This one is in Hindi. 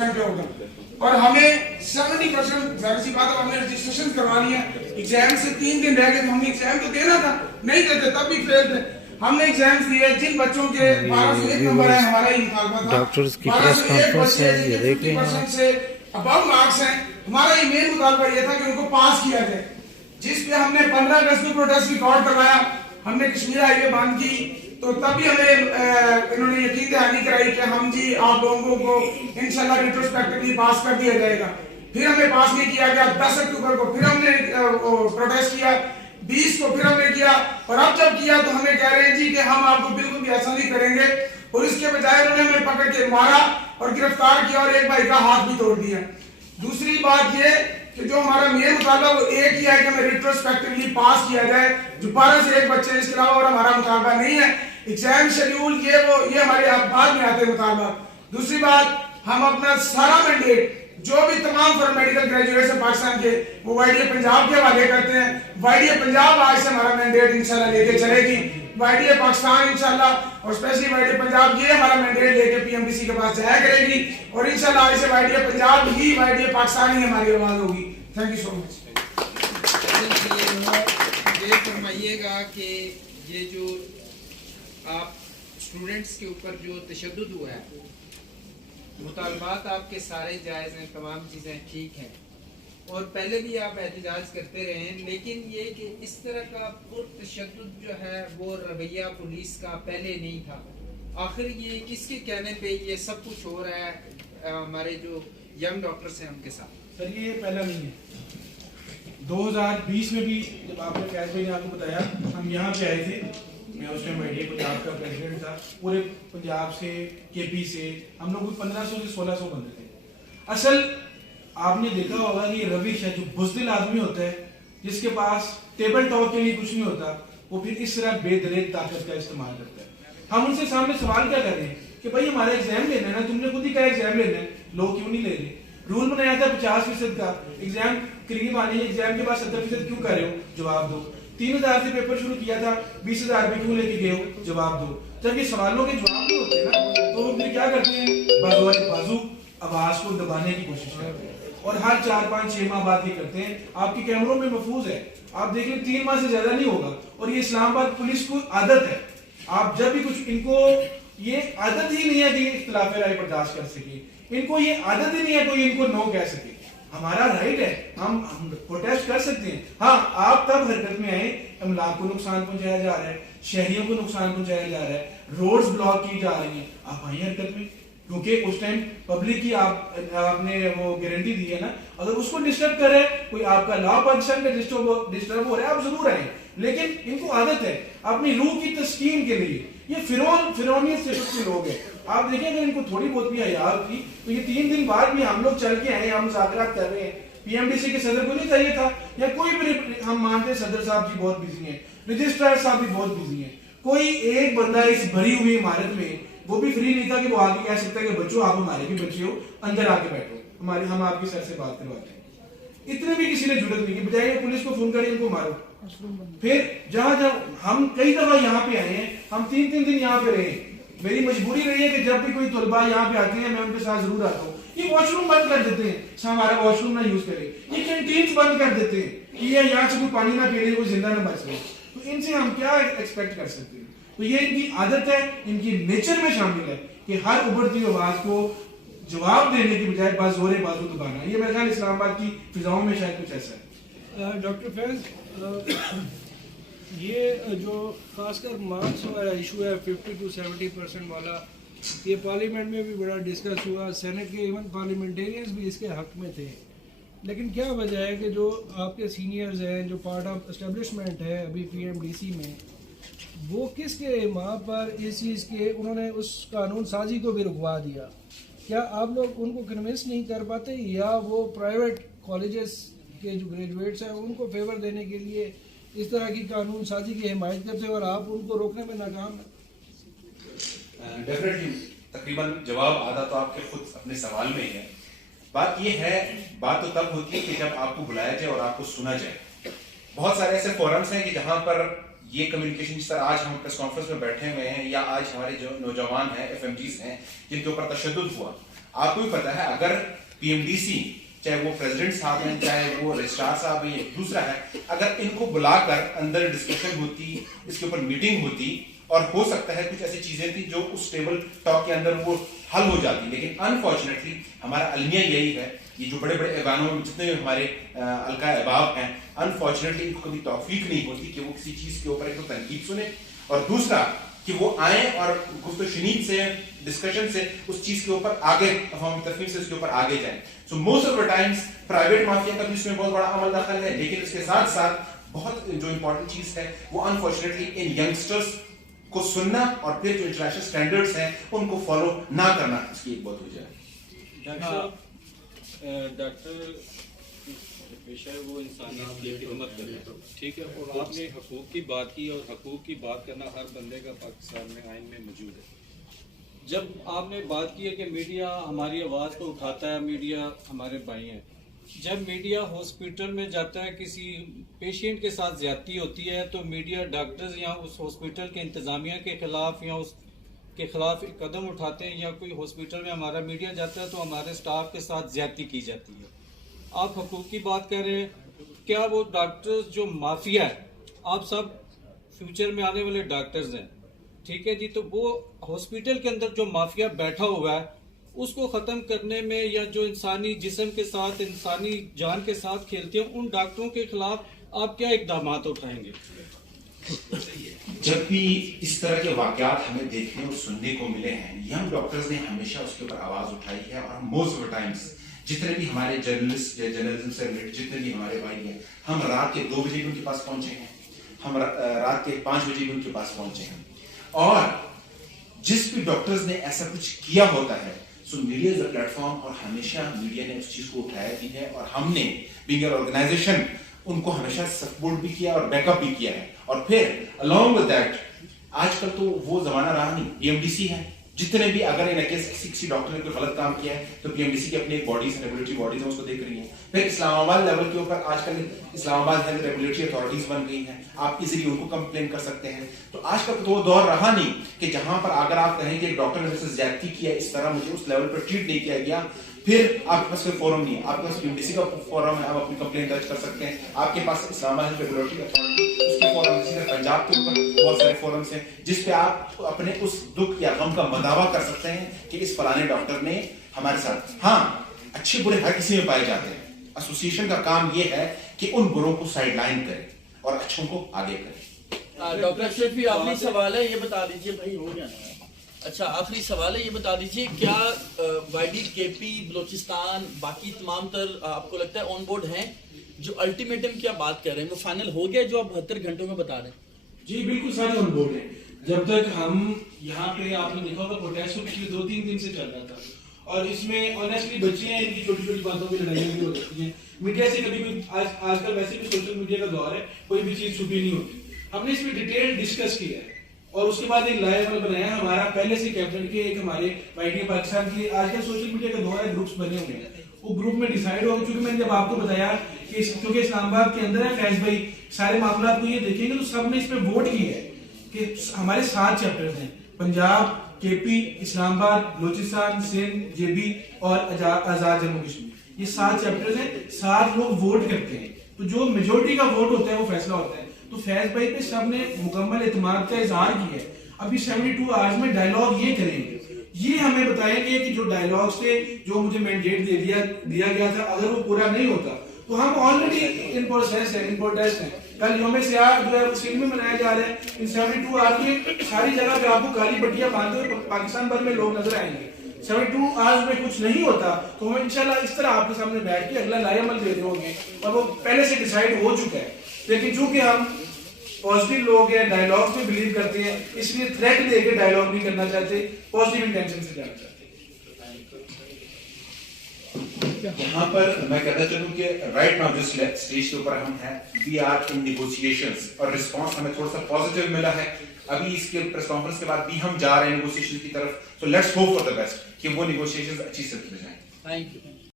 50% पे होगा और हमें 70% जाहिर सी बात है हमने रजिस्ट्रेशन करवा लिया। एग्जाम से 3 दिन रह गए तो हमें एग्जाम तो देना था, नहीं देते तब भी फेल थे। हमने एग्जाम्स दिए, जिन बच्चों के 1201 नंबर है हमारा ही मुतालबा था, डॉक्टर्स की प्रेस कॉन्फ्रेंस है, ये देख रहे हैं से अबव मार्क्स हैं, हमारा ही मेन मुतालबा ये था कि उनको पास किया जाए, जिस पे हमने 15 अगस्त को प्रोटेस्ट रिकॉर्ड करवाया। हमने कश्मीर हाईवे बंद की तो तभी हमें इन्होंने यकीन दहानी कराई कि हम जी आप लोगों को इंशाल्लाह रिट्रोस्पेक्टिवली पास कर दिया जाएगा। फिर हमें पास नहीं किया गया। 10 अक्टूबर को फिर हमने प्रोटेस्ट किया, 20 को फिर हमने किया और अब जब किया तो हमें कह रहे हैं जी कि हम आपको बिल्कुल भी ऐसा नहीं करेंगे। और इसके बजाय उन्होंने हमें पकड़ के मारा और गिरफ्तार किया और एक भाई का हाथ भी तोड़ दिया। दूसरी बात ये कि जो हमारा मेन मुतालबा वो एक ही है कि हमें रिट्रोस्पेक्टिवली पास किया जाए, जो 12 से 1 बच्चे, इसके अलावा और हमारा मुतालबा नहीं है। एग्जाम शेड्यूल ये हमारे बाद में आते मुतालबा। दूसरी बात, हम अपना सारा मैंडेट जो भी तमाम फॉर मेडिकल ग्रेजुएट्स है पाकिस्तान के, वो वाईडीए पंजाब के हवाले करते हैं। वाईडीए पंजाब आज से हमारा मैंडेट इंशाल्लाह लेके चलेगी। वाईडीए पाकिस्तान इंशाल्लाह और स्पेशली वाईडीए पंजाब ये हमारा मैंडेट लेके पीएमडीसी के पास जाया करेगी और इंशाल्लाह आज से वाईडीए पंजाब ही वाईडीए पाकिस्तान ही हमारी आवाज होगी। Thank you so much. ये फरमाइएगा कि ये जो आप स्टूडेंट्स के ऊपर जो तशद्दुद हुआ है, मुतालबात आपके सारे जायज़ हैं, तमाम चीज़ें ठीक हैं और पहले भी आप एहतजाज करते रहे हैं, लेकिन ये कि इस तरह का पुरतशद्दुद जो है वो रवैया पुलिस का पहले नहीं था। आखिर ये किसके कहने पे ये सब कुछ हो रहा है हमारे जो यंग डॉक्टर्स हैं उनके साथ? सर ये पहला नहीं है। 2020 में भी जब आपने फैज भाई ने आपको बताया, हम यहाँ पे आए थे, मैं उस टाइम वाईडीए पंजाब का प्रेसिडेंट था, पूरे पंजाब से केपी से हम लोग 1500 से 1600 बंदे थे। असल आपने देखा होगा कि रविश है, जो बुज़दिल आदमी होता है जिसके पास टेबल टॉक के लिए कुछ नहीं होता, वो फिर इस तरह बेदरेक ताकत का इस्तेमाल करता है। हम उनसे सामने सवाल क्या कर रहे हैं कि भाई हमारा एग्जाम लेना है ना, तुमने खुद ही कहा एग्जाम लेना है, लोग क्यों नहीं ले रहे? रूल बनाया था 50% का, एग्जाम करीब आने है, एग्जाम के बाद 70% क्यों कर रहे हो? जवाब दो। 3000 से पेपर शुरू किया था, 20,000 रुपए क्यों लेके गए हो? जवाब दो। जब ये सवालों के जवाब नहीं होते ना तो वो फिर क्या करते हैं, बाजू आवाज को दबाने की कोशिश करते हैं और हर 4-5-6 माह बाद ये करते हैं। आपके कैमरों में महफूज है, आप देख लें 3 माह से ज्यादा नहीं होगा। और ये इस्लामाबाद पुलिस को आदत है, आप जब भी कुछ, इनको ये आदत ही नहीं है कि इख्तिलाफ राय बर्दाश्त कर सके, इनको ये आदत ही नहीं है कोई इनको नो कह सके। हमारा राइट है, हम प्रोटेस्ट कर सकते हैं। हाँ, आप तब हरकत में आए, अमलाक को नुकसान पहुंचाया जा रहा है, शहरियों को नुकसान पहुंचाया जा रहा है, रोड्स ब्लॉक की जा रही हैं, आप आइए हरकत में, क्योंकि उस टाइम पब्लिक की आपने वो गारंटी दी है ना। अगर उसको डिस्टर्ब कर रहे हैं, कोई आपका लॉ पाकिस्तान का डिस्टर्ब हो रहा है, आप जरूर आए, लेकिन इनको आदत है अपनी रूह की तस्कीन के लिए, ये फिरौनियत से के लोग हैं। आप देखें अगर इनको थोड़ी बहुत भी हया थी तो ये 3 दिन बाद भी हम लोग चल के आए, हम मुज़ाकरात कर रहे हैं। पीएमडीसी के सदर को नहीं चाहिए था, या कोई भी, हम मानते सदर साहब जी बहुत बिजी हैं, रजिस्ट्रार साहब भी बहुत बिजी हैं, कोई एक बंदा इस भरी हुई इमारत में वो भी फ्री नहीं था कि वो आके कह सकता है कि बच्चों आप हमारे भी बच्चे हो, अंदर आके बैठो, हम आपके सर से बात करवाते हैं। इतने भी किसी ने जुड़त नहीं की, बजाय पुलिस को फोन करें इनको मारो। फिर जहां हम कई दफा यहाँ पे आए हैं, हम 3-3 दिन यहाँ पे रहे, मेरी मजबूरी रही है कि जब भी कोई तलबा यहाँ पे आते हैं मैं उनके साथ जरूर आता हूँ। ये वॉशरूम बंद कर देते हैं, हमारा वॉशरूम ना यूज करें, ये कैंटीन बंद कर देते हैं कि ये यहाँ से कोई पानी ना पी ले, कोई जिंदा ना बच रहे। तो इनसे हम क्या एक्सपेक्ट कर सकते हैं? तो ये इनकी आदत है, इनकी नेचर में शामिल है कि हर उभरती आवाज को जवाब देने की बजाय बाजोरे बाजू दबाना। ये मेरे ख्याल इस्लामाबाद की फिजाओं में शायद कुछ ऐसा है। डॉक्टर फैज, ये जो खासकर मार्क्स वाला इशू है 50 to 70% वाला, ये पार्लियामेंट में भी बड़ा डिस्कस हुआ, सेनेट के इवन पार्लियामेंटेरियंस भी इसके हक में थे। लेकिन क्या वजह है कि जो आपके सीनियर्स हैं, जो पार्ट ऑफ एस्टेब्लिशमेंट है अभी पीएमडीसी में, वो किसके माँ पर इस चीज़ के उन्होंने उस कानून साजी को भी रुकवा दिया? क्या आप लोग उनको कन्विंस नहीं कर पाते, या वो प्राइवेट कॉलेजेस के जो ग्रेजुएट्स हैं उनको फेवर देने के लिए इस तरह की कानून साजी की हिमायत करते हैं और आप उनको रोकने में नाकाम हैं? डेफिनेटली तकरीबन जवाब आधा तो आपके खुद अपने सवाल में ही है। बात ये है, बात तो तब होती है कि जब आपको बुलाया जाए और आपको सुना जाए। बहुत सारे ऐसे फोरम्स हैं कि जहां पर ये कम्युनिकेशन, जिस तरह आज हम प्रेस कॉन्फ्रेंस में बैठे हुए हैं, या आज हमारे जो नौजवान हैं, एफएमजीज हैं, जिनके ऊपर तशद्दुद हुआ, आपको भी पता है अगर पीएमडीसी चाहे वो प्रेसिडेंट साहब हैं चाहे वो रजिस्ट्रार साहब हैं या दूसरा है, अगर इनको बुलाकर अंदर डिस्कशन होती, इसके ऊपर मीटिंग होती और हो सकता है कुछ ऐसी चीजें थी जो उस टेबल टॉक के अंदर वो हल हो जाती, लेकिन अनफॉर्चुनेटली हमारा अलमिया यही है, ये जो बड़े बड़े ऐवानों में जितने हमारे अलका अहबाब हैं, अनफॉर्चुनेटली इनको कभी तौफीक नहीं होती कि वो किसी चीज के ऊपर एक तो तनकीद सुने और दूसरा कि वो आए और गुफ्तो शनीद से डिस्कशन से उस चीज के ऊपर आगे तफहीम से उसके ऊपर आगे जाए। So most of the times private mafia का भी इसमें बहुत बड़ा अमल दखल है, लेकिन इसके साथ साथ बहुत जो इंपॉर्टेंट चीज है वो अनफॉर्चुनेटली इन यंगस्टर्स को सुनना और फिर जो इंटरनेशनल स्टैंडर्ड्स हैं उनको फॉलो ना करना, इसकी एक बहुत वजह है। डॉक्टर पेशा है वो इंसानियत की खिदमत कर रहे हैं, ठीक है, और आपने हकूक की बात की और हकूक की बात करना हर बंदे का पाकिस्तान में आइन में मौजूद है। जब आपने बात की है कि मीडिया हमारी आवाज़ को उठाता है, मीडिया हमारे भाई हैं, जब मीडिया हॉस्पिटल में जाता है किसी पेशेंट के साथ ज्यादती होती है तो मीडिया डॉक्टर्स या उस हॉस्पिटल के इंतज़ामिया के खिलाफ या उसके खिलाफ एक कदम उठाते हैं, या कोई हॉस्पिटल में हमारा मीडिया जाता है तो हमारे स्टाफ के साथ ज्यादती की जाती है। आप हकूक़ की बात कर रहे हैं, क्या वो डॉक्टर्स जो माफिया है, आप सब फ्यूचर में आने वाले डॉक्टर्स हैं, ठीक है जी, तो वो हॉस्पिटल के अंदर जो माफिया बैठा हुआ है उसको ख़त्म करने में या जो इंसानी जिस्म के साथ इंसानी जान के साथ खेलते हैं उन डॉक्टरों के खिलाफ आप क्या इकदाम उठाएंगे? जब भी इस तरह के वाकयात हमें देखने और सुनने को मिले हैं, यंग डॉक्टर्स ने हमेशा उसके ऊपर आवाज उठाई है और मोस्ट ऑफ द टाइम्स जितने भी हमारे जर्नलिस्ट या जर्नलिज्म से रिलेटेड जितने भी हमारे भाई हैं, हम रात के 2 बजे भी उनके पास पहुंचे हैं, हम रात के 5 बजे भी उनके पास पहुंचे हैं, और जिस भी डॉक्टर्स ने ऐसा कुछ किया होता है सो मीडिया इज अ प्लेटफॉर्म और हमेशा मीडिया ने उस चीज को उठाया भी है और हमने बीइंग एन ऑर्गेनाइजेशन उनको हमेशा सपोर्ट भी किया और बैकअप भी किया है। और फिर अलॉन्ग विद दैट आजकल तो वो जमाना रहा नहीं, पीएमडीसी है, जितने भी अगर इन केस किसी डॉक्टर ने कोई गलत काम किया है तो पीएमडीसी की अपनी एक बॉडीज रेगुलेटरी बॉडीज है उसको देख रही है। फिर इस्लामाबाद लेवल के ऊपर आजकल इस्लामाबाद हेल्थ रेगुलेटरी अथॉरिटीज बन गई हैं, आप इजीली उनको कंप्लेन कर सकते हैं। तो आजकल तो वो दौर रहा नहीं कि जहां पर अगर आप कहें कि एक डॉक्टर ने मुझसे ज्यादती किया, इस तरह मुझे उस लेवल पर ट्रीट नहीं किया गया, फिर आपके पास कोई फोरम नहीं है, आपके पास पीएमडीसी का फोरम है, आप अपनी कंप्लेन दर्ज कर सकते हैं, आपके पास इस्लामाबाद हेल्थ रेगुलेटरी अथॉरिटी उसके फोरम है, पंजाब के ऊपर बहुत सारे फोरम्स हैं जिस पे आप अपने उस दुख या गम का मदावा कर सकते हैं कि इस फलाने डॉक्टर ने हमारे साथ। हाँ, अच्छे बुरे हर किसी में पाए जाते हैं, एसोसिएशन का काम ये है कि उन बुरों को साइडलाइन करे और अच्छों को आगे करे। डॉक्टर शफी आखिरी सवाल है, ये बता दीजिए भाई, हो गया ना? अच्छा, आखिरी सवाल है, ये बता दीजिए क्या वाईडी केपी बलोचिस्तान बाकी तमाम तर आपको लगता है ऑन बोर्ड हैं? जो अल्टीमेटम की आप बात कर रहे हैं वो फाइनल हो गया जो आप 72 घंटों में बता रहे हैं? जी बिल्कुल सारे ऑन बोर्ड हैं। जब तक हम यहाँ पे आपने देखा होगा प्रोटेस्ट तो पिछले 2-3 दिन से चल रहा था, और इसमें ऑनेस्टली बच्चे हैं, इनकी छोटी छोटी बातों की लड़ाइयाँ भी हो सकती हैं। मीडिया से कभी कोई आजकल वैसे भी सोशल मीडिया का दौर है, कोई भी चीज छुपी नहीं होती। हमने इसमें डिटेल डिस्कस किया है और उसके बाद एक लाइव बनाया हमारा पहले से कैप्टन के एक हमारे वाईटी पाकिस्तान की आजकल सोशल मीडिया का दौर है, ग्रुप्स बने हुए हैं, वो ग्रुप में डिसाइड हो, क्योंकि मैंने जब आपको बताया कि क्योंकि इस्लामाबाद के अंदर है फैज भाई, सारे मामला को ये देखेंगे तो सबने इस पे वोट किया है कि हमारे 7 चैप्टर्स हैं, पंजाब, केपी, इस्लामाबाद, बलोचिस्तान, सिंध, जेबी और आजाद जम्मू कश्मीर, ये 7 चैप्टर्स हैं। 7 लोग वोट करते हैं, तो जो मेजोरिटी का वोट होता है वो फैसला होता है। तो फैज भाई पे सबने मुकम्मल एतमाद का इजहार किया है। अभी 72 आवर्स में डायलॉग ये करेंगे, ये हमें बताएंगे कि जो डायलॉग से जो मुझे मैंडेट दिया गया था अगर वो पूरा नहीं होता तो हम ऑलरेडी इन प्रोसेस है, इन प्रोटेस्ट है। कल यौम सियाह जो है सिंध में मनाया जा रहा है, इन 72 आवर्स में सारी जगह पे आपको काली पट्टियां बांधते हुए पाकिस्तान भर में लोग नजर आएंगे। 72 आवर्स में कुछ नहीं होता तो हम इंशाल्लाह इस तरह आपके सामने बैठ के अगला लाएमल दे रहे होंगे, और वो पहले से डिसाइड हो चुका है। लेकिन चूंकि हम पॉजिटिव लोग हैं, डायलॉग में बिलीव करते हैं, इसलिए थ्रेट देके डायलॉग नहीं करना चाहते, पॉजिटिव इंटेंशन से जाना चाहते हैं। यहाँ पर मैं कहता चलूं कि राइट नाउ जिस स्टेज के ऊपर हम हैं, वी आर इन नेगोशिएशंस और रिस्पांस हमें थोड़ा सा पॉजिटिव मिला है। अभी इसके प्रेस कॉन्फ्रेंस के बाद भी हम जा रहे हैं नेगोशिएशन की तरफ, so let's hope for the best कि वो नेगोशिएशंस अच्छी से चल जाएं। Thank you.